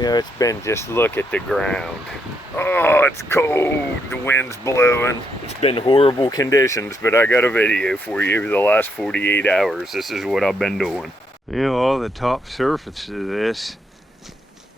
You know, it's been just look at the ground. Oh, it's cold, the wind's blowing. It's been horrible conditions, but I got a video for you over the last 48 hours. This is what I've been doing. You know, all the top surface of this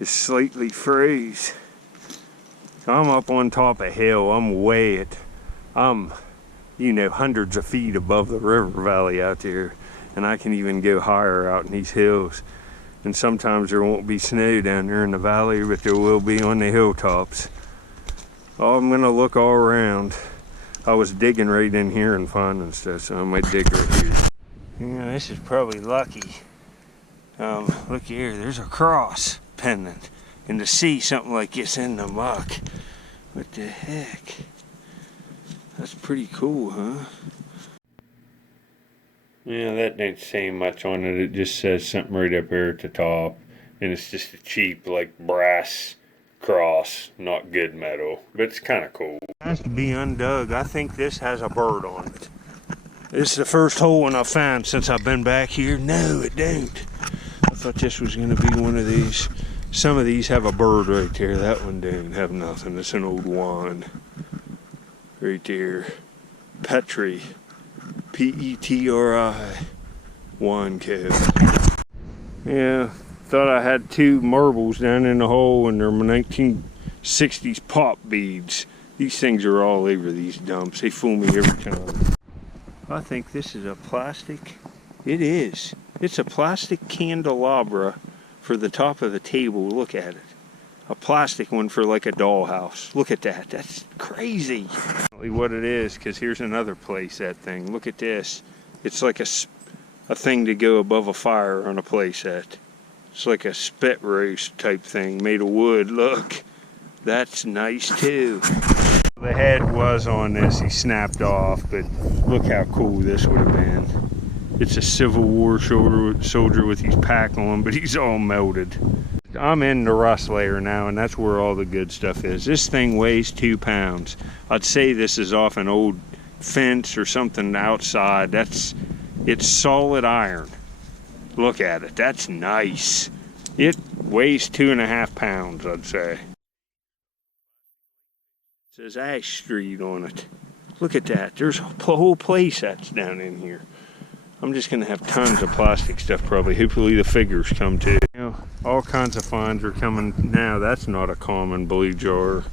is slightly froze. I'm up on top of a hill, I'm wet. I'm, you know, hundreds of feet above the river valley out there, and I can even go higher out in these hills. And sometimes there won't be snow down there in the valley, but there will be on the hilltops. Oh, I'm gonna look all around. I was digging right in here and finding stuff, so I might dig right here. You know, this is probably lucky. Look here, there's a cross pendant. And to see something like this in the muck, what the heck? That's pretty cool, huh? Yeah, that didn't say much on it. It just says something right up here at the top. And it's just a cheap, like, brass cross, not good metal. But it's kind of cool. It has to be undug. I think this has a bird on it. This is the first hole one I've found since I've been back here. No, it don't. I thought this was going to be one of these. Some of these have a bird right there. That one don't have nothing. It's an old wand. Right there. Petri. P-E-T-R-I. Wand cave. Yeah, thought I had two marbles down in the hole, and they're 1960s pop beads. These things are all over these dumps. They fool me every time. I think this is a plastic. It is. It's a plastic candelabra for the top of the table. Look at it. A plastic one for like a dollhouse. Look at that. That's crazy. What it is, because here's another place that thing. Look at this. It's like a thing to go above a fire on a play set. It's like a spit roast type thing made of wood. Look. That's nice too. The head was on this. He snapped off, but look how cool this would have been. It's a Civil War soldier with his pack on, but he's all melted. I'm in the rust layer now, and that's where all the good stuff is. This thing weighs 2 pounds. I'd say this is off an old fence or something outside. It's solid iron. Look at it. That's nice. It weighs 2.5 pounds, I'd say. It says Ash Street on it. Look at that. There's a whole place that's down in here. I'm just going to have tons of plastic stuff probably. Hopefully the figures come too. You know, all kinds of finds are coming now. That's not a common blue jar.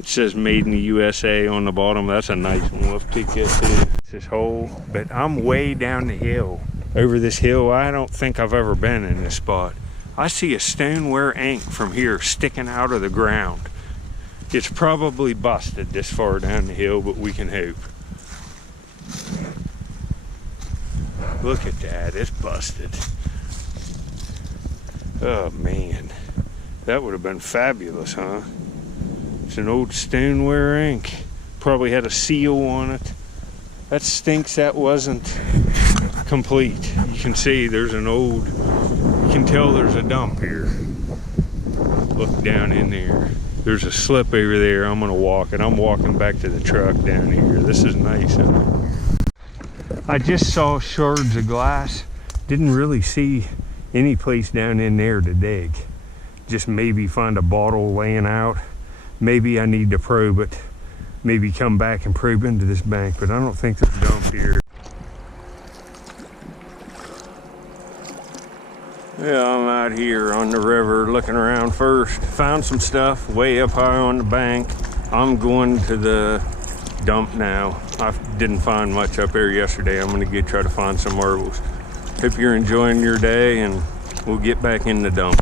It says made in the USA on the bottom. That's a nice one. We'll have to get to this hole. But I'm way down the hill. Over this hill, I don't think I've ever been in this spot. I see a stoneware ink from here sticking out of the ground. It's probably busted this far down the hill, but we can hope. Look at that, it's busted. Oh man, that would have been fabulous, huh? It's an old stoneware ink. Probably had a seal on it. That stinks that wasn't complete. You can see there's an old, you can tell there's a dump here. Look down in there. There's a slip over there. I'm gonna walk it. I'm walking back to the truck down here. This is nice, huh? I just saw shards of glass. Didn't really see any place down in there to dig. Just maybe find a bottle laying out. Maybe I need to probe it. Maybe come back and probe into this bank, but I don't think there's a dump here. Yeah, I'm out here on the river looking around first. Found some stuff way up high on the bank. I'm going to the dump now. I didn't find much up there yesterday. I'm gonna try to find some marbles. Hope you're enjoying your day, and we'll get back in the dump.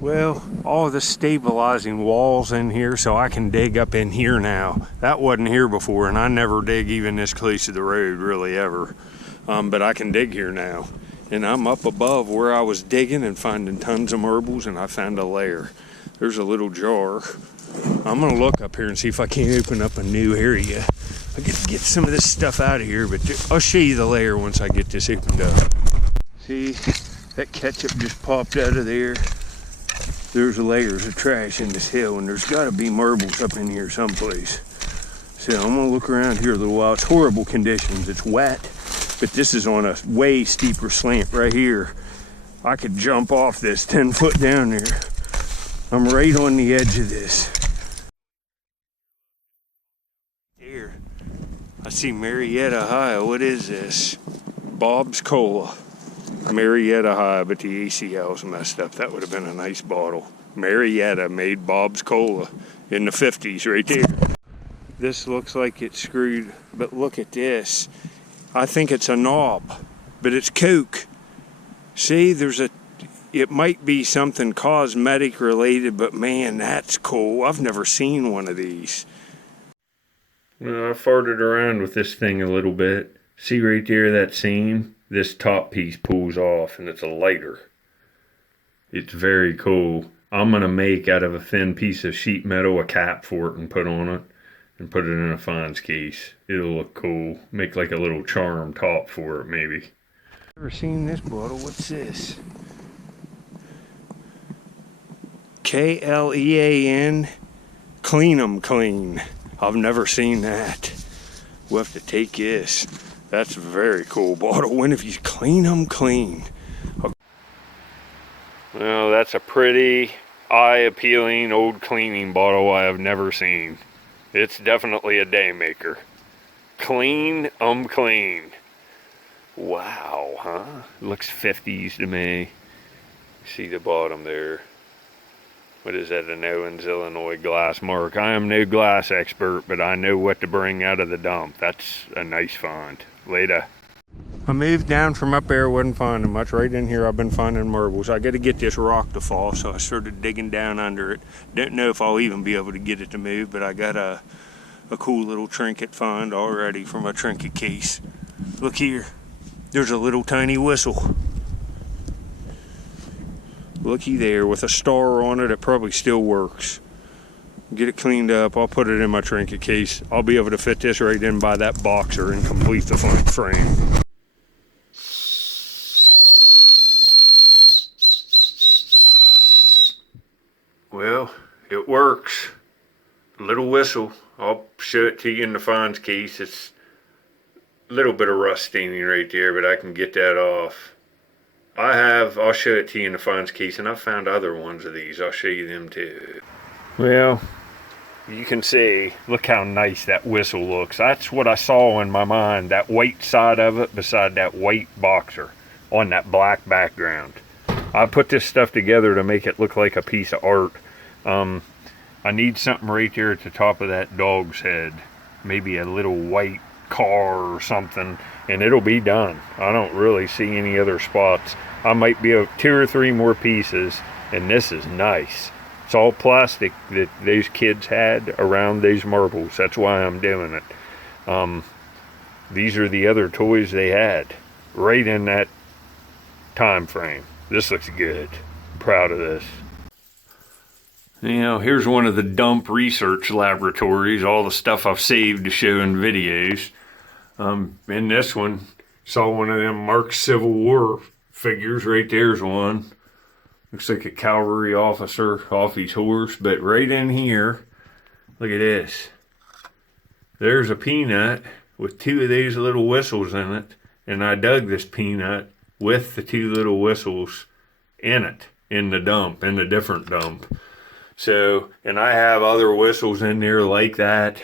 Well, all the stabilizing walls in here, so I can dig up in here now. That wasn't here before, and I never dig even this close to the road, really ever. But I can dig here now. And I'm up above where I was digging and finding tons of marbles, and I found a layer. There's a little jar. I'm gonna look up here and see if I can't open up a new area. I get to get some of this stuff out of here, but I'll show you the layer once I get this opened up. See, that ketchup just popped out of there. There's layers of trash in this hill, and there's gotta be marbles up in here someplace. So I'm gonna look around here a little while. It's horrible conditions, it's wet, but this is on a way steeper slant right here. I could jump off this 10 foot down there. I'm right on the edge of this. Here, I see Marietta High. What is this? Bob's Cola. Marietta High, but the ACL's messed up. That would have been a nice bottle. Marietta made Bob's Cola in the 50s right there. This looks like it's screwed, but look at this. I think it's a knob, but it's Coke. See, it might be something cosmetic related, but man, that's cool. I've never seen one of these. Well, I farted around with this thing a little bit. See right there, that seam? This top piece pulls off, and it's a lighter. It's very cool. I'm going to make out of a thin piece of sheet metal a cap for it and put on it. And put it in a fines case. It'll look cool. Make like a little charm top for it, maybe. Ever seen this bottle? What's this? K-L-E-A-N. Clean 'em clean. I've never seen that. We'll have to take this. That's a very cool bottle. When have you clean 'em clean? Well, that's a pretty eye-appealing old cleaning bottle I have never seen. It's definitely a day maker. Clean 'em clean. Wow, huh? Looks 50s to me. See the bottom there. What is that? An Owens, Illinois glass mark. I am no glass expert, but I know what to bring out of the dump. That's a nice find. Later. I moved down from up there, wasn't finding much. Right in here I've been finding marbles. I got to get this rock to fall, so I started digging down under it. Don't know if I'll even be able to get it to move, but I got a cool little trinket find already from a trinket case. Look here, there's a little tiny whistle. Looky there with a star on it. It probably still works. Get it cleaned up. I'll put it in my trinket case. I'll be able to fit this right in by that boxer and complete the frame. Well, it works. Little whistle. I'll show it to you in the fines case. It's a little bit of rust staining right there, but I can get that off. I'll show it to you in the fines case, and I've found other ones of these. I'll show you them too. Well, you can see, look how nice that whistle looks. That's what I saw in my mind, that white side of it beside that white boxer on that black background. I put this stuff together to make it look like a piece of art. I need something right there at the top of that dog's head. Maybe a little white car or something, and it'll be done. I don't really see any other spots. I might be 2 or 3 more pieces, and this is nice. It's all plastic that those kids had around these marbles. That's why I'm doing it. These are the other toys they had right in that time frame. This looks good. I'm proud of this. You know, here's one of the dump research laboratories, all the stuff I've saved to show in videos. In this one, saw one of them marked Civil War figures. Right there's one. Looks like a cavalry officer off his horse. But right in here, look at this. There's a peanut with 2 of these little whistles in it. And I dug this peanut with the 2 little whistles in it, in the dump, in the different dump. So, and I have other whistles in there like that.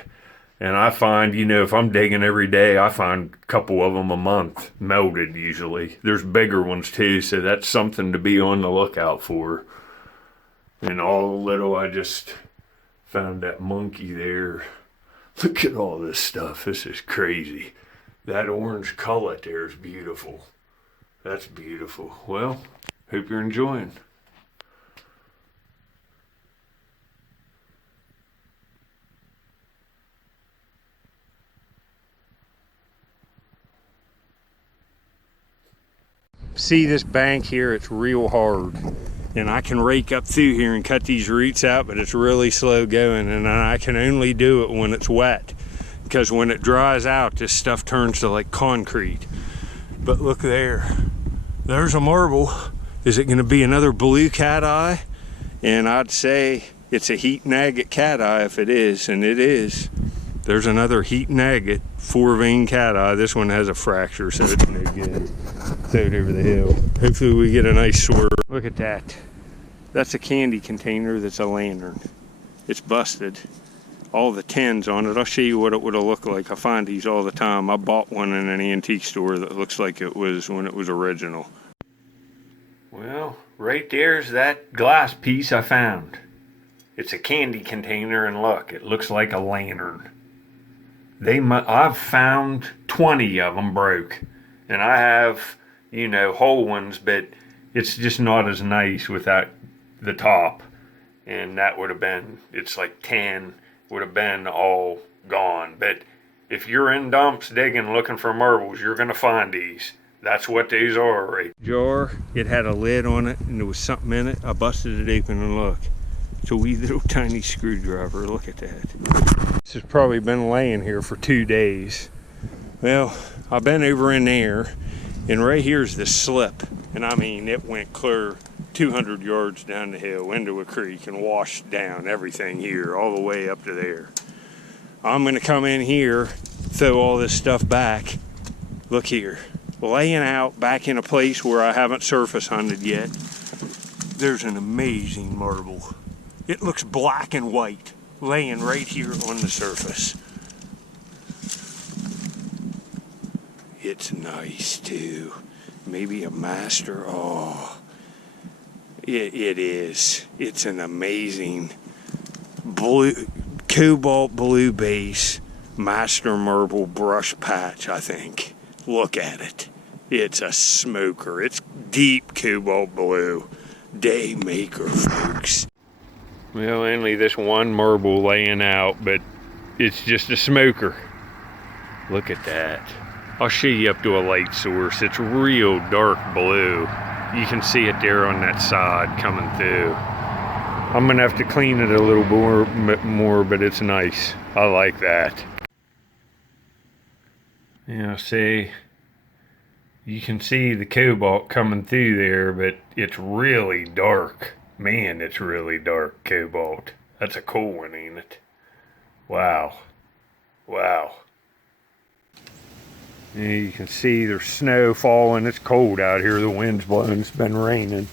And I find, you know, if I'm digging every day, I find a couple of them a month, melted usually. There's bigger ones too, so that's something to be on the lookout for. And all the little, I just found that monkey there. Look at all this stuff. This is crazy. That orange cullet there is beautiful. That's beautiful. Well, hope you're enjoying. See this bank here, it's real hard. And I can rake up through here and cut these roots out, but it's really slow going, and I can only do it when it's wet. Because when it dries out, this stuff turns to like concrete. But look there, there's a marble. Is it gonna be another blue cat eye? And I'd say it's a heat and agate cat eye if it is, and it is. There's another heat and agate 4-vein cat eye. This one has a fracture, so it's no good. float over the hill. Hopefully we get a nice swirl. Look at that. That's a candy container that's a lantern. It's busted. All the tins on it. I'll show you what it would have looked like. I find these all the time. I bought one in an antique store that looks like it was when it was original. Well, right there's that glass piece I found. It's a candy container, and look, it looks like a lantern. I've found 20 of them broke, and I have, you know, whole ones, but it's just not as nice without the top. And that would have been, it's like 10, would have been all gone. But if you're in dumps digging looking for marbles, you're gonna find these. That's what these are, right? Jar, it had a lid on it and there was something in it. I busted it open and look. It's a wee little tiny screwdriver. Look at that. This has probably been laying here for 2 days. Well, I've been over in there, and right here's the slip. And I mean, it went clear 200 yards down the hill into a creek and washed down everything here all the way up to there. I'm gonna come in here, throw all this stuff back. Look here, laying out back in a place where I haven't surface hunted yet. There's an amazing marble. It looks black and white, laying right here on the surface. It's nice too. Maybe a master. Oh, it is. It's an amazing blue, cobalt blue base, master marble brush patch, I think. Look at it. It's a smoker. It's deep cobalt blue. Day maker, folks. Well, only this one marble laying out, but it's just a smoker. Look at that. I'll show you up to a light source. It's real dark blue. You can see it there on that side coming through. I'm gonna have to clean it a little more, but it's nice. I like that. Yeah, see, you can see the cobalt coming through there, but it's really dark. Man, it's really dark cobalt. That's a cool one, ain't it? Wow. Wow. Yeah, you can see there's snow falling. It's cold out here. The wind's blowing. It's been raining.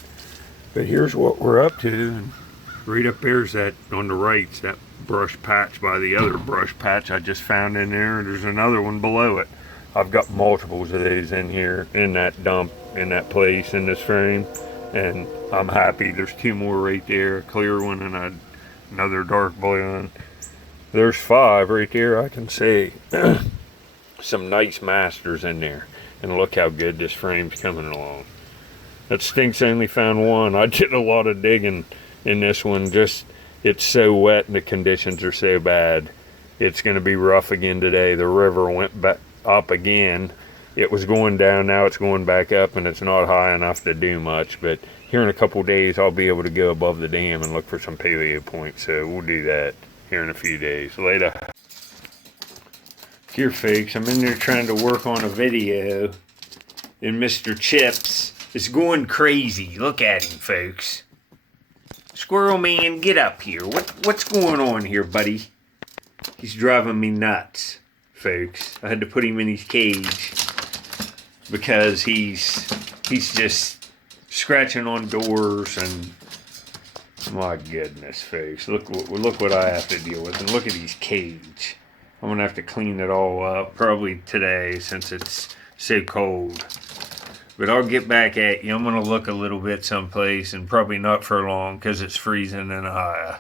But here's what we're up to. And right up there's that, on the right's that brush patch by the other brush patch I just found in there. There's another one below it. I've got multiples of these in here, in that dump, in that place, in this frame. And I'm happy. There's 2 more right there, a clear one and another dark blue one. There's 5 right there, I can see. Some nice masters in there. And look how good this frame's coming along. That stinks only found 1. I did a lot of digging in this one. Just, it's so wet and the conditions are so bad. It's going to be rough again today. The river went back up again. It was going down, now it's going back up, and it's not high enough to do much. But here in a couple days, I'll be able to go above the dam and look for some paleo points. So we'll do that here in a few days. Later. Here, folks, I'm in there trying to work on a video, and Mr. Chips is going crazy. Look at him, folks. Squirrel Man, get up here. What's going on here, buddy? He's driving me nuts, folks. I had to put him in his cage because he's just scratching on doors, and my goodness, folks, look what I have to deal with, and look at his cage. I'm gonna have to clean it all up probably today since it's so cold. But I'll get back at you. I'm gonna look a little bit someplace, and probably not for long because it's freezing in Ohio.